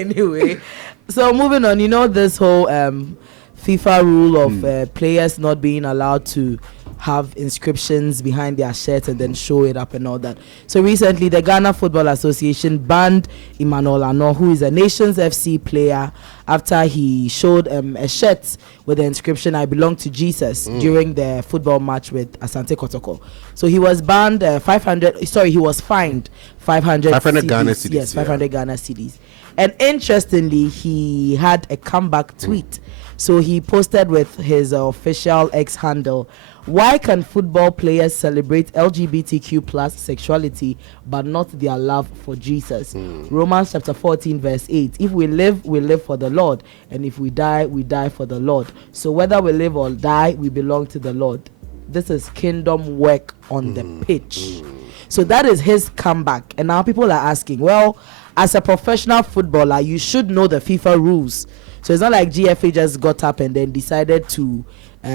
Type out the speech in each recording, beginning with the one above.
Anyway, so moving on, this whole FIFA rule of players not being allowed to have inscriptions behind their shirt and then show it up and all that. So recently, the Ghana Football Association banned Emmanuel Annor, who is a Nations FC player, after he showed a shirt with the inscription "I belong to Jesus" during the football match with Asante Kotoko. So he was banned he was fined 500 Ghana cedis. Yes, 500 Ghana cedis. And interestingly, he had a comeback tweet. So he posted with his official X handle, "Why can football players celebrate LGBTQ plus sexuality but not their love for Jesus?" Romans chapter 14 verse 8. If we live, we live for the Lord. And if we die, we die for the Lord. So whether we live or die, we belong to the Lord. This is kingdom work on the pitch. So that is his comeback. And now people are asking, well, as a professional footballer, you should know the FIFA rules. So it's not like GFA just got up and then decided to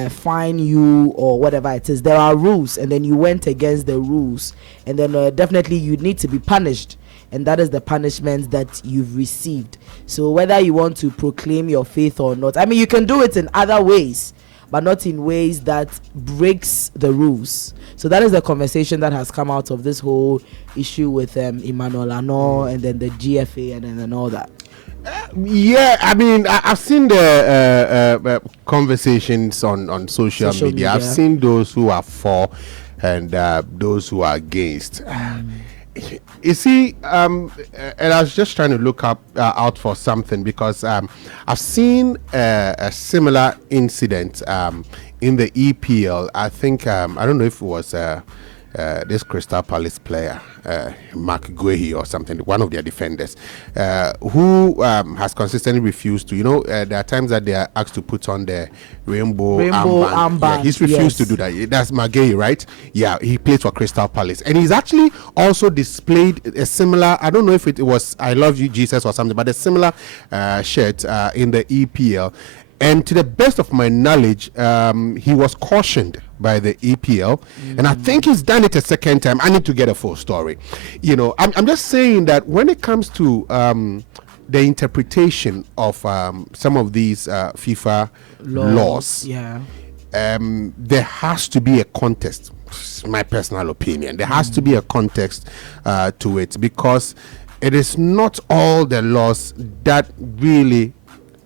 fine you or whatever it is. There are rules, and then you went against the rules, and then definitely you need to be punished, and that is the punishment that you've received. So whether you want to proclaim your faith or not, I mean, you can do it in other ways, but not in ways that breaks the rules. So that is the conversation that has come out of this whole issue with Emmanuel Annor and then the GFA and all that. Yeah, I mean, I've seen the conversations on social media. I've seen those who are for and those who are against. You see, and I was just trying to look out for something because I've seen a similar incident in the EPL. I think, I don't know if it was this Crystal Palace player, Mark Guehi or something, one of their defenders, who has consistently refused to, there are times that they are asked to put on the rainbow armband. Yeah, he's refused to do that. That's Guehi, right? Yeah, he plays for Crystal Palace. And he's actually also displayed a similar, I don't know if it was I Love You, Jesus or something, but a similar shirt in the EPL. And to the best of my knowledge, he was cautioned by the EPL, and I think he's done it a second time. I need to get a full story. I'm just saying that when it comes to the interpretation of some of these FIFA laws, there has to be a context. It's my personal opinion. There has to be a context to it, because it is not all the laws that really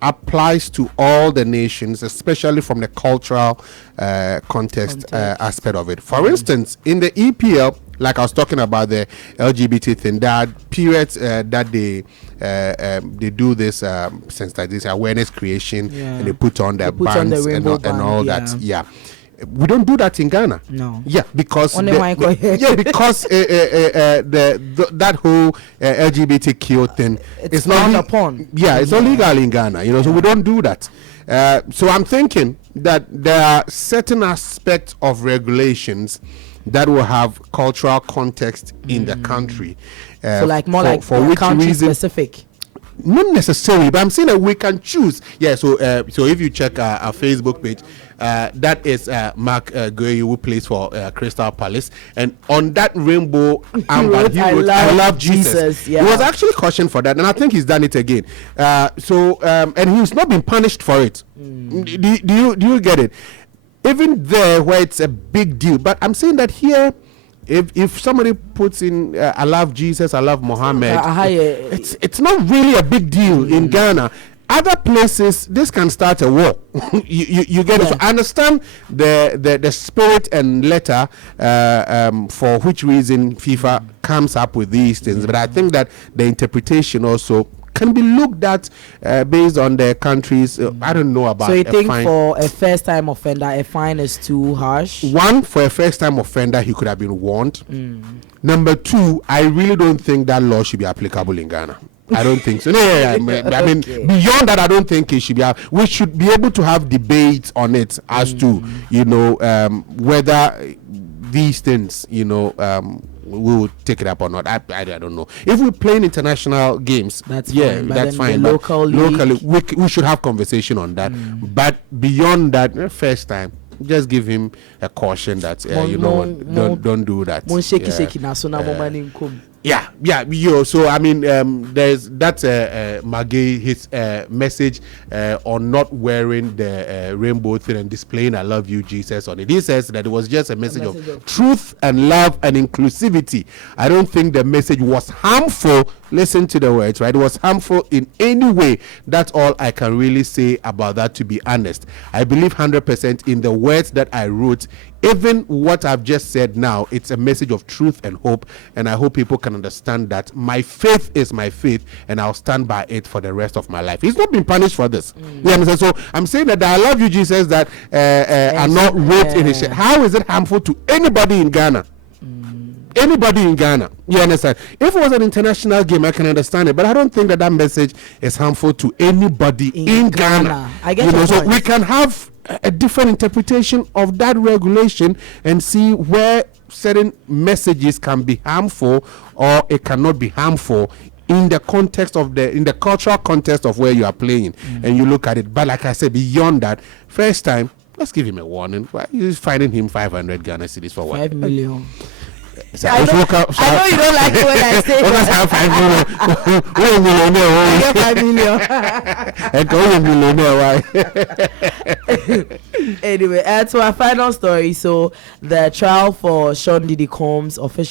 applies to all the nations, especially from the cultural context aspect of it. For instance, in the EPL, like I was talking about the LGBT thing, there are periods that they do this sensitization, awareness creation, and they put on their bands and all that. Yeah. We don't do that in Ghana. No. Yeah, because that whole LGBTQ thing is not upon. Yeah, it's not legal in Ghana. So we don't do that. So I'm thinking that there are certain aspects of regulations that will have cultural context in the country. So like more like for which country reason specific. Not necessarily, but I'm saying that we can choose. Yeah, so if you check our Facebook page, that is Mark Guehi, who plays for Crystal Palace, and on that rainbow armband, he wrote, I love Jesus. Yeah. He was actually cautioned for that, and I think he's done it again. And he's not been punished for it. Do you get it? Even there, where it's a big deal, but I'm saying that here, if somebody puts in I love Jesus, I love Muhammad, it's not really a big deal in Ghana. Other places, this can start a war. you get it. So I understand the spirit and letter for which reason FIFA comes up with these things, but I think that the interpretation also can be looked at based on the countries. I don't know about. So you think for a first-time offender, a fine is too harsh? One, for a first-time offender, he could have been warned. Number two, I really don't think that law should be applicable in Ghana. I don't think so. I mean, beyond that, I don't think it should be. We should be able to have debates on it as to, whether these things, we will take it up or not. I don't know. If we're playing international games, that's fine. That's fine. Locally, we should have conversation on that. But beyond that, first time, just give him a caution that don't do that. So I mean, there's that Maggie his message on not wearing the rainbow thing and displaying "I love you, Jesus" on it. He says that it was just a message of truth and love and inclusivity. I don't think the message was harmful. Listen to the words, right? It was harmful in any way. That's all I can really say about that, to be honest. I believe 100% in the words that I wrote. Even what I've just said now, it's a message of truth and hope, and I hope people can understand that my faith is my faith, and I'll stand by it for the rest of my life. He's not been punished for this. You understand? So I'm saying that the "I love you, Jesus" that are not wrote in his shirt. How is it harmful to anybody in Ghana? Anybody in Ghana, you understand? If it was an international game, I can understand it, but I don't think that message is harmful to anybody in Ghana. I get so we can have a different interpretation of that regulation and see where certain messages can be harmful or it cannot be harmful in the context of in the cultural context of where you are playing, and you look at it. But like I said, beyond that, first time, let's give him a warning. Why are you finding him 500 Ghana cedis for what? 5 million. So I know you don't like it when I say that. 5 million. Anyway, to our final story. So the trial for Sean Diddy Combs officially